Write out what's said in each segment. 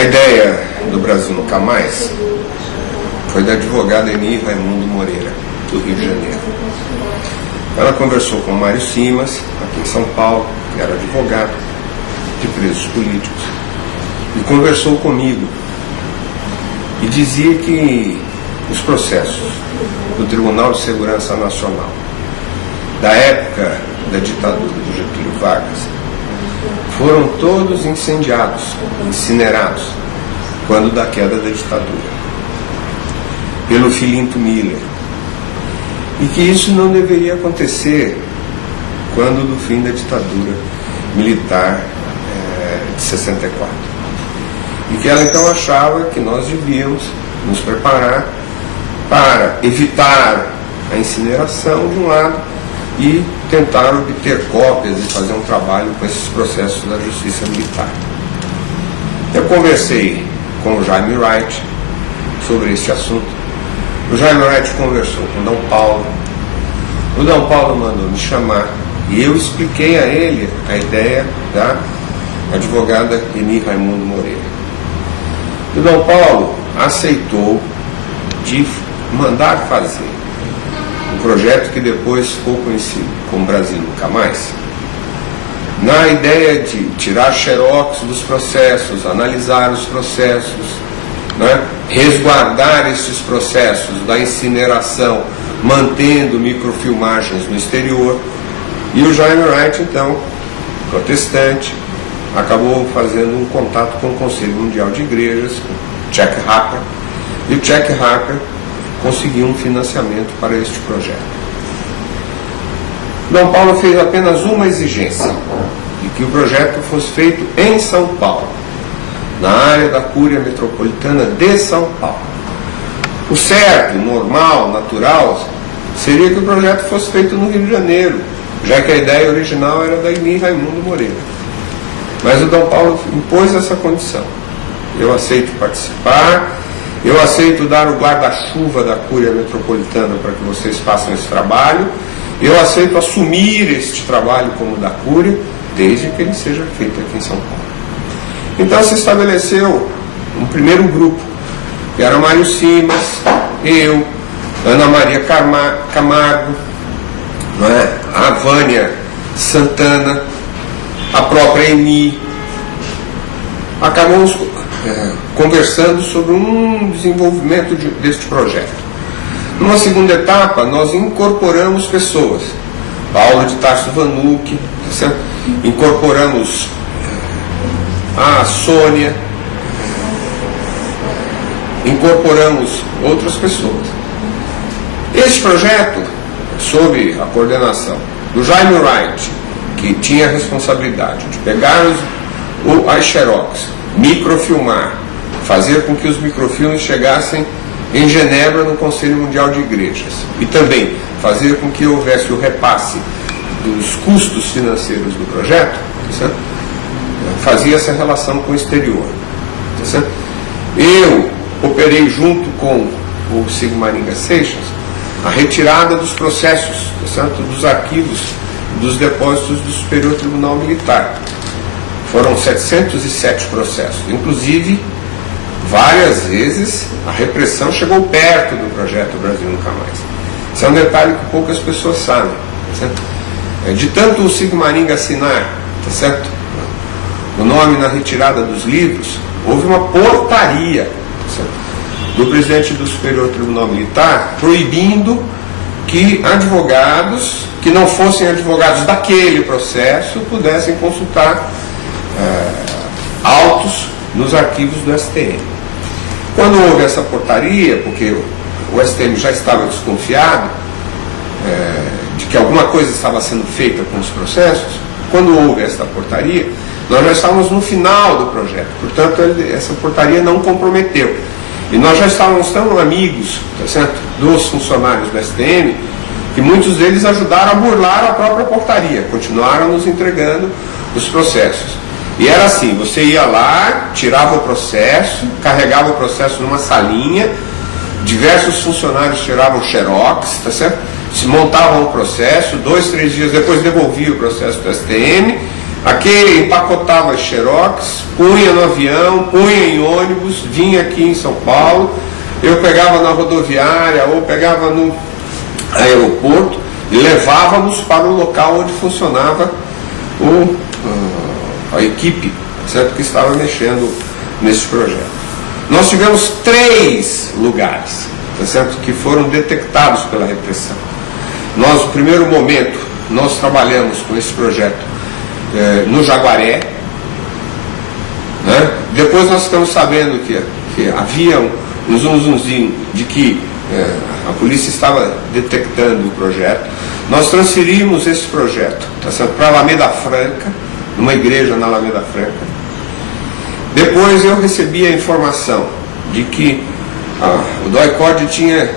A ideia do Brasil Nunca Mais foi da advogada Eni Raimundo Moreira, do Rio de Janeiro. Ela conversou com o Mário Simas, aqui em São Paulo, que era advogado de presos políticos, e conversou comigo e dizia que os processos do Tribunal de Segurança Nacional da época da ditadura do Getúlio Vargas foram todos incendiados, incinerados, quando da queda da ditadura, pelo Filinto Miller, e que isso não deveria acontecer quando do fim da ditadura militar de 64. E que ela então achava que nós devíamos nos preparar para evitar a incineração de um lado e tentar obter cópias e fazer um trabalho com esses processos da justiça militar. Eu conversei com o Jaime Wright sobre este assunto. O Jaime Wright conversou com o D. Paulo. O D. Paulo mandou me chamar e eu expliquei a ele a ideia da advogada Eni Raimundo Moreira. O D. Paulo aceitou de mandar fazer um projeto que depois ficou conhecido como Brasil Nunca Mais, na ideia de tirar xerox dos processos, analisar os processos, né, resguardar esses processos da incineração, mantendo microfilmagens no exterior. E o Jaime Wright, então, protestante, acabou fazendo um contato com o Conselho Mundial de Igrejas, com o Jack Harper, e o Jack Harper conseguiu um financiamento para este projeto. D. Paulo fez apenas uma exigência, de que o projeto fosse feito em São Paulo, na área da Cúria Metropolitana de São Paulo. O certo, normal, natural, seria que o projeto fosse feito no Rio de Janeiro, já que a ideia original era da Eni Raimundo Moreira. Mas o D. Paulo impôs essa condição. Eu aceito participar, eu aceito dar o guarda-chuva da Cúria Metropolitana para que vocês façam esse trabalho, eu aceito assumir este trabalho como da Cúria, desde que ele seja feito aqui em São Paulo. Então se estabeleceu um primeiro grupo, que era Mário Simas, eu, Ana Maria Camargo, a Vânia Santana, a própria Eni. Acabamos conversando sobre um desenvolvimento deste projeto. Numa segunda etapa, nós incorporamos pessoas. Paulo de Tarso Vanucchi, tá, incorporamos a Sônia, incorporamos outras pessoas. Este projeto, sob a coordenação do Jaime Wright, que tinha a responsabilidade de pegar as xerox, microfilmar, fazer com que os microfilmes chegassem em Genebra no Conselho Mundial de Igrejas e também fazer com que houvesse o repasse dos custos financeiros do projeto, tá, fazia essa relação com o exterior. Tá, eu operei junto com o Sigmaringa Seixas a retirada dos processos, tá, dos arquivos dos depósitos do Superior Tribunal Militar. Foram 707 processos, inclusive várias vezes a repressão chegou perto do projeto Brasil Nunca Mais. Isso é um detalhe que poucas pessoas sabem, tá certo? De tanto o Sigmaringa assinar, tá certo, o nome na retirada dos livros, houve uma portaria, tá certo, do presidente do Superior Tribunal Militar proibindo que advogados que não fossem advogados daquele processo pudessem consultar autos nos arquivos do STM. Quando houve essa portaria, porque o STM já estava desconfiado de que alguma coisa estava sendo feita com os processos, quando houve essa portaria, nós já estávamos no final do projeto, portanto essa portaria não comprometeu. E nós já estávamos tão amigos, tá certo, dos funcionários do STM, que muitos deles ajudaram a burlar a própria portaria, continuaram nos entregando os processos. E era assim, você ia lá, tirava o processo, carregava o processo numa salinha, diversos funcionários tiravam xerox, tá certo? Se montavam o processo, 2, 3 dias depois devolvia o processo do STM, Aqui empacotava xerox, punha no avião, punha em ônibus, vinha aqui em São Paulo, eu pegava na rodoviária ou pegava no aeroporto e levávamos para o local onde funcionava a equipe, certo, que estava mexendo nesse projeto. Nós tivemos 3 lugares, tá certo, que foram detectados pela repressão. Nós, no primeiro momento, nós trabalhamos com esse projeto no Jaguaré, né? Depois nós ficamos sabendo que havia um zunzunzinho de que a polícia estava detectando o projeto. Nós transferimos esse projeto, tá certo, para Alameda Franca, numa igreja na Alameda Franca. Depois eu recebi a informação de que o DOI-CODE tinha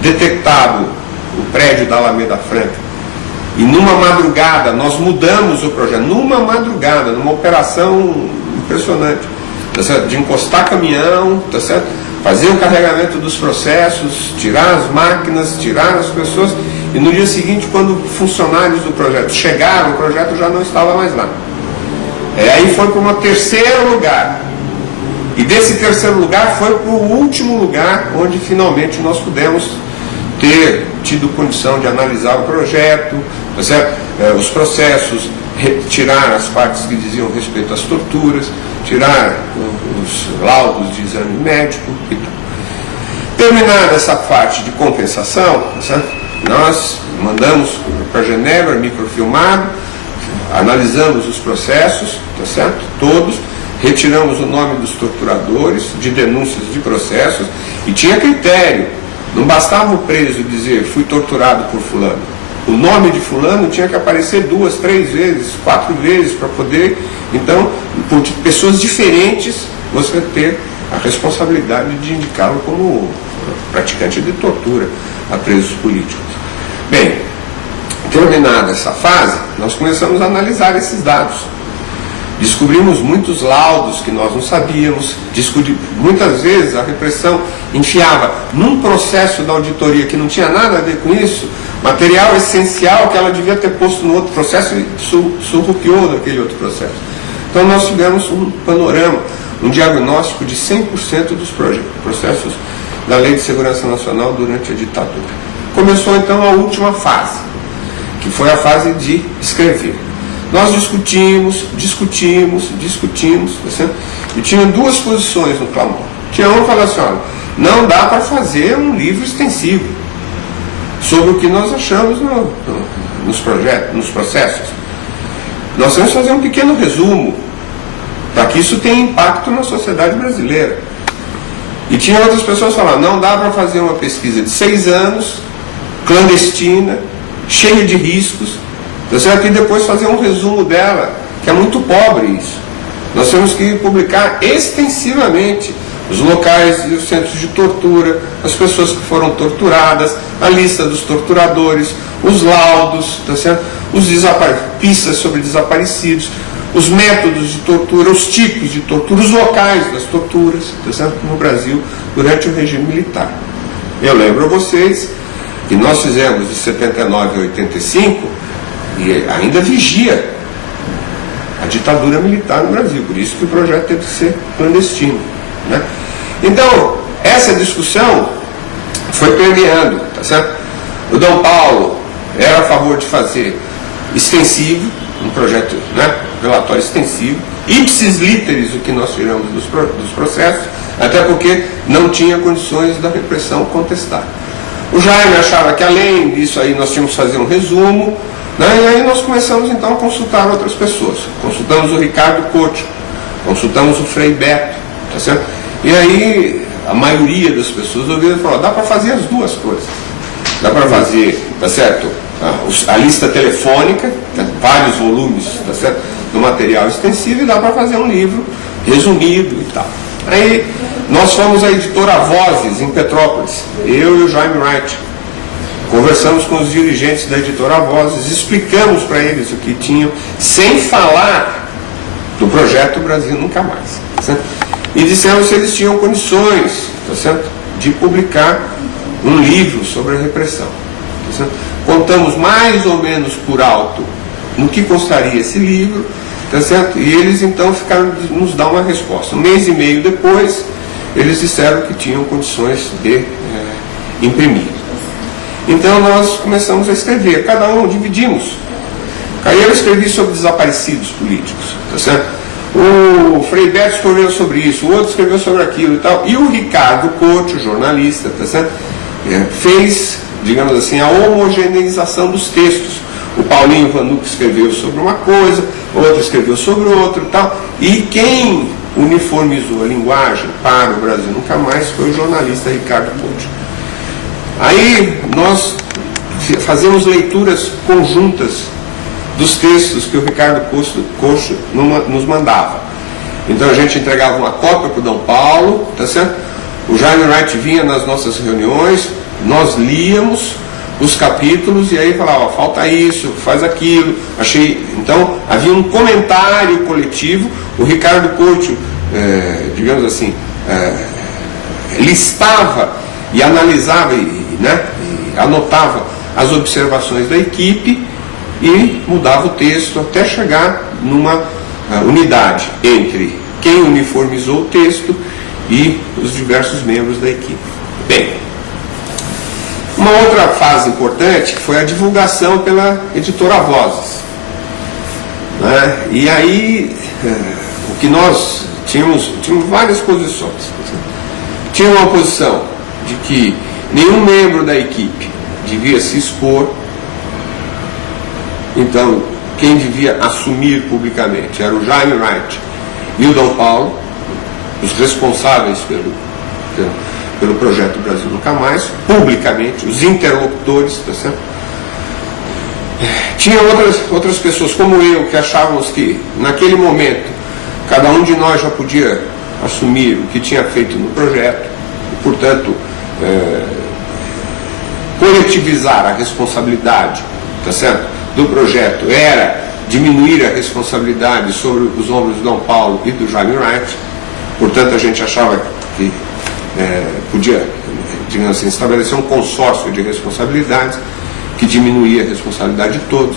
detectado o prédio da Alameda Franca. E numa madrugada, nós mudamos o projeto, numa madrugada, numa operação impressionante, tá certo? De encostar caminhão, tá certo? Fazer o carregamento dos processos, tirar as máquinas, tirar as pessoas, e no dia seguinte, quando funcionários do projeto chegaram, o projeto já não estava mais lá. Aí foi para um terceiro lugar, e desse terceiro lugar foi para o último lugar, onde finalmente nós pudemos ter tido condição de analisar o projeto, tá certo? Os processos, tirar as partes que diziam respeito às torturas, tirar os laudos de exame médico e tal. Terminada essa parte de compensação, tá certo? Nós mandamos para Genebra, microfilmado, analisamos os processos, tá certo? Todos, retiramos o nome dos torturadores, de denúncias de processos, e tinha critério. Não bastava o preso dizer, fui torturado por fulano. O nome de fulano tinha que aparecer 2, 3 vezes, 4 vezes, para poder, então, por pessoas diferentes, você ter a responsabilidade de indicá-lo como praticante de tortura a presos políticos. Bem, terminada essa fase, nós começamos a analisar esses dados. Descobrimos muitos laudos que nós não sabíamos, muitas vezes a repressão enfiava num processo da auditoria que não tinha nada a ver com isso, material essencial que ela devia ter posto no outro processo e surrupiou daquele outro processo. Então nós tivemos um panorama, um diagnóstico de 100% dos processos da Lei de Segurança Nacional durante a ditadura. Começou então a última fase, que foi a fase de escrever. Nós discutimos, tá certo? E tinha 2 posições no clamor. Tinha um que falava assim, olha, não dá para fazer um livro extensivo sobre o que nós achamos nos projetos, nos processos. Nós temos que fazer um pequeno resumo para que isso tenha impacto na sociedade brasileira. E tinha outras pessoas falando, não dá para fazer uma pesquisa de 6 anos, clandestina, cheia de riscos, tá certo? E depois fazer um resumo dela, que é muito pobre isso. Nós temos que publicar extensivamente os locais e os centros de tortura, as pessoas que foram torturadas, a lista dos torturadores, os laudos, tá certo? Pistas sobre desaparecidos, os métodos de tortura, os tipos de tortura, os locais das torturas, tá certo? No Brasil, durante o regime militar. Eu lembro a vocês que nós fizemos de 79 a 85 e ainda vigia a ditadura militar no Brasil, por isso que o projeto teve que ser clandestino, né? Então, essa discussão foi permeando, tá certo? O Dom Paulo era a favor de fazer extensivo, um projeto, né, relatório extensivo, ipsis literis, o que nós tiramos dos processos, até porque não tinha condições da repressão contestar. O Jaime achava que além disso aí nós tínhamos que fazer um resumo, né, e aí nós começamos então a consultar outras pessoas. Consultamos o Ricardo Couto, consultamos o Frei Beto, tá certo? E aí a maioria das pessoas ouviram e falou, dá para fazer as duas coisas. Dá para fazer, tá certo, a lista telefônica, né, vários volumes, tá certo, do material extensivo, e dá para fazer um livro resumido e tal. Aí nós fomos à editora Vozes, em Petrópolis, eu e o Jaime Wright. Conversamos com os dirigentes da editora Vozes, explicamos para eles o que tinham, sem falar do projeto Brasil Nunca Mais. Tá certo? E dissemos se eles tinham condições, tá certo, de publicar um livro sobre a repressão. Tá certo? Contamos mais ou menos por alto no que constaria esse livro, tá certo? E eles então ficaram de nos dar uma resposta. 1 mês e meio depois, eles disseram que tinham condições de imprimir. Então nós começamos a escrever, cada um dividimos. Aí eu escrevi sobre desaparecidos políticos, tá certo? O Frei Beto escreveu sobre isso, o outro escreveu sobre aquilo e tal. E o Ricardo Couto, jornalista, tá certo? Fez, digamos assim, a homogeneização dos textos. O Paulinho Vanucci escreveu sobre uma coisa, o outro escreveu sobre outra e tal. E quem uniformizou a linguagem para o Brasil Nunca Mais foi o jornalista Ricardo Couto. Aí nós fazemos leituras conjuntas dos textos que o Ricardo Couto nos mandava. Então a gente entregava uma cópia para o D. Paulo, tá certo? O Jaime Wright vinha nas nossas reuniões, nós líamos os capítulos e aí falava, falta isso, faz aquilo, achei. Então havia um comentário coletivo. O Ricardo Couto, digamos assim, listava e analisava e anotava as observações da equipe e mudava o texto até chegar numa unidade entre quem uniformizou o texto e os diversos membros da equipe. Bem, uma outra fase importante foi a divulgação pela editora Vozes. Né? E aí, o que nós tínhamos várias posições. Tinha uma posição de que nenhum membro da equipe devia se expor. Então, quem devia assumir publicamente era o Jaime Wright e o D. Paulo, os responsáveis pelo projeto Brasil Nunca Mais, publicamente, os interlocutores, tá certo? Tinha outras pessoas como eu que achávamos que, naquele momento, cada um de nós já podia assumir o que tinha feito no projeto e, portanto, coletivizar a responsabilidade, tá certo? Do projeto era diminuir a responsabilidade sobre os ombros do D. Paulo e do Jaime Wright. Portanto, a gente achava que podia, digamos assim, estabelecer um consórcio de responsabilidades que diminuía a responsabilidade de todos.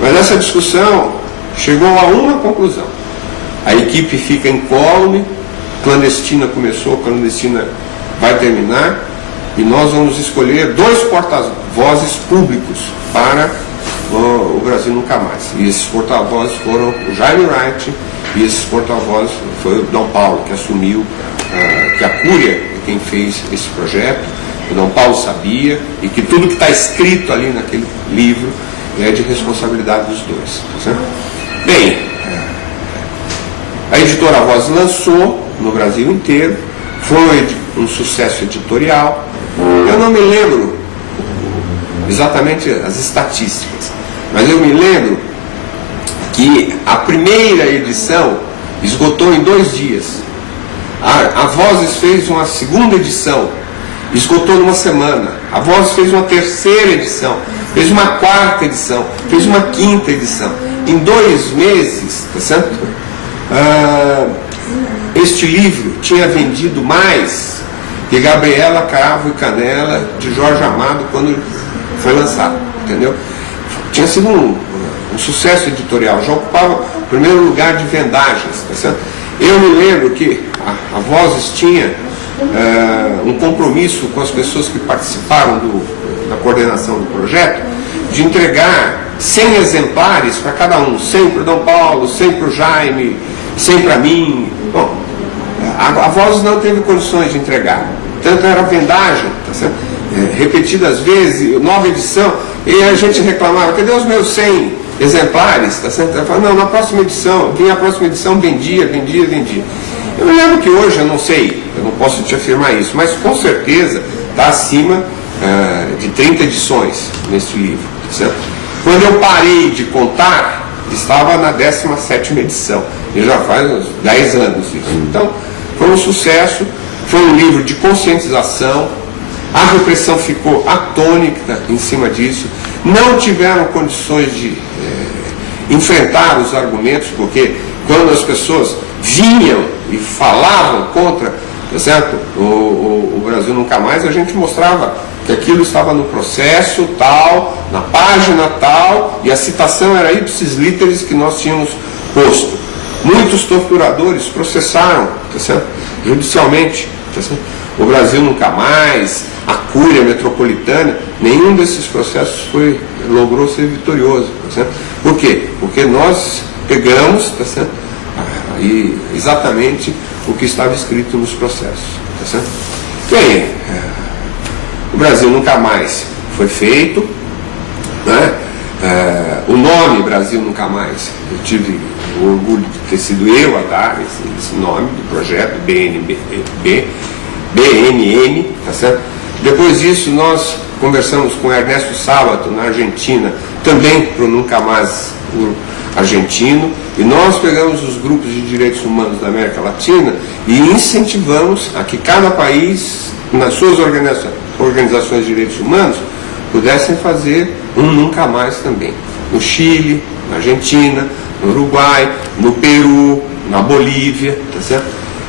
Mas essa discussão chegou a uma conclusão. A equipe fica incólume, clandestina começou, clandestina vai terminar, e nós vamos escolher 2 porta-vozes públicos para o Brasil Nunca Mais. E esses porta-vozes foram o Jaime Wright e esses porta-vozes foi o D. Paulo, que assumiu que a Cúria é quem fez esse projeto. O D. Paulo sabia e que tudo que está escrito ali naquele livro é de responsabilidade dos dois. Certo? Bem, a editora Voz lançou no Brasil inteiro, foi um sucesso editorial. Eu não me lembro exatamente as estatísticas, mas eu me lembro que a primeira edição esgotou em 2 dias. A Vozes fez uma segunda edição, esgotou numa semana. A Vozes fez uma terceira edição, fez uma quarta edição, fez uma quinta edição. Em 2 meses, tá certo? Este livro tinha vendido mais que Gabriela Cravo e Canela de Jorge Amado quando foi lançado, entendeu? Tinha sido um sucesso editorial, já ocupava o primeiro lugar de vendagens, tá certo? Eu me lembro que a Vozes tinha um compromisso com as pessoas que participaram da coordenação do projeto de entregar 100 exemplares para cada um, 100 para o D. Paulo, 100 para o Jaime, 100 para mim. Bom, a Vozes não teve condições de entregar, tanto era vendagem, tá certo? Repetidas vezes, nova edição, e a gente reclamava, cadê os meus 100 exemplares? Tá certo? Eu falava, não, na próxima edição, vinha a próxima edição, vendia. Eu me lembro que hoje, eu não sei, eu não posso te afirmar isso, mas com certeza está acima de 30 edições neste livro, tá certo? Quando eu parei de contar, estava na 17ª edição, e já faz uns 10 anos isso. Então, foi um sucesso, foi um livro de conscientização. A repressão ficou atônita em cima disso, não tiveram condições de enfrentar os argumentos, porque quando as pessoas vinham e falavam contra, tá certo? O Brasil Nunca Mais, a gente mostrava que aquilo estava no processo tal, na página tal, e a citação era ipsis literis que nós tínhamos posto. Muitos torturadores processaram, tá certo? Judicialmente, tá certo? O Brasil Nunca Mais, a Cúria Metropolitana, nenhum desses processos logrou ser vitorioso, tá certo? Por quê? Porque nós pegamos, tá certo? Exatamente o que estava escrito nos processos, tá certo? Bem, o Brasil Nunca Mais foi feito, né? O nome Brasil Nunca Mais, eu tive o orgulho de ter sido eu a dar esse nome do projeto BNM, tá certo? Depois disso nós conversamos com Ernesto Sábato na Argentina, também para o Nunca Mais argentino, e nós pegamos os grupos de direitos humanos da América Latina e incentivamos a que cada país, nas suas organizações de direitos humanos, pudessem fazer um Nunca Mais também. No Chile, na Argentina, no Uruguai, no Peru, na Bolívia, tá certo?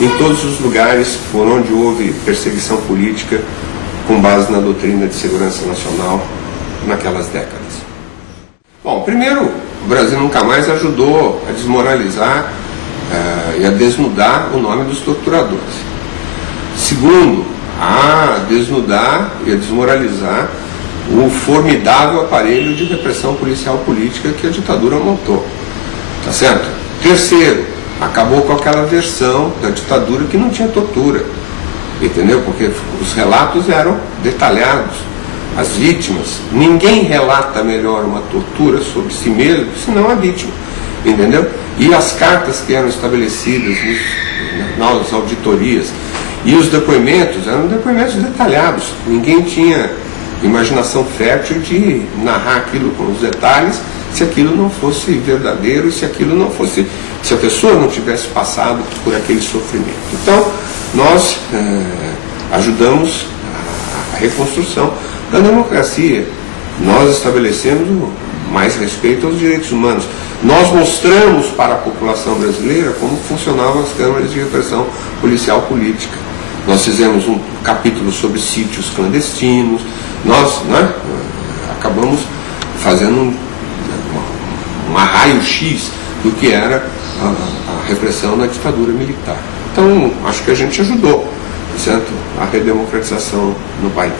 Em todos os lugares por onde houve perseguição política com base na doutrina de segurança nacional naquelas décadas. Bom, primeiro, o Brasil Nunca Mais ajudou a desmoralizar e a desnudar o nome dos torturadores. Segundo, a desnudar e a desmoralizar o formidável aparelho de repressão policial política que a ditadura montou. Tá certo? Terceiro, acabou com aquela versão da ditadura que não tinha tortura. Entendeu? Porque os relatos eram detalhados. As vítimas, ninguém relata melhor uma tortura sobre si mesmo, senão a vítima. Entendeu? E as cartas que eram estabelecidas nas auditorias e os depoimentos eram depoimentos detalhados. Ninguém tinha imaginação fértil de narrar aquilo com os detalhes, se aquilo não fosse verdadeiro e se aquilo não fosse, se a pessoa não tivesse passado por aquele sofrimento. Então, nós ajudamos a reconstrução da democracia. Nós estabelecemos mais respeito aos direitos humanos. Nós mostramos para a população brasileira como funcionavam as câmaras de repressão policial política. Nós fizemos um capítulo sobre sítios clandestinos. Nós acabamos fazendo um raio-x do que era a repressão na ditadura militar. Então, acho que a gente ajudou, certo? A redemocratização no país.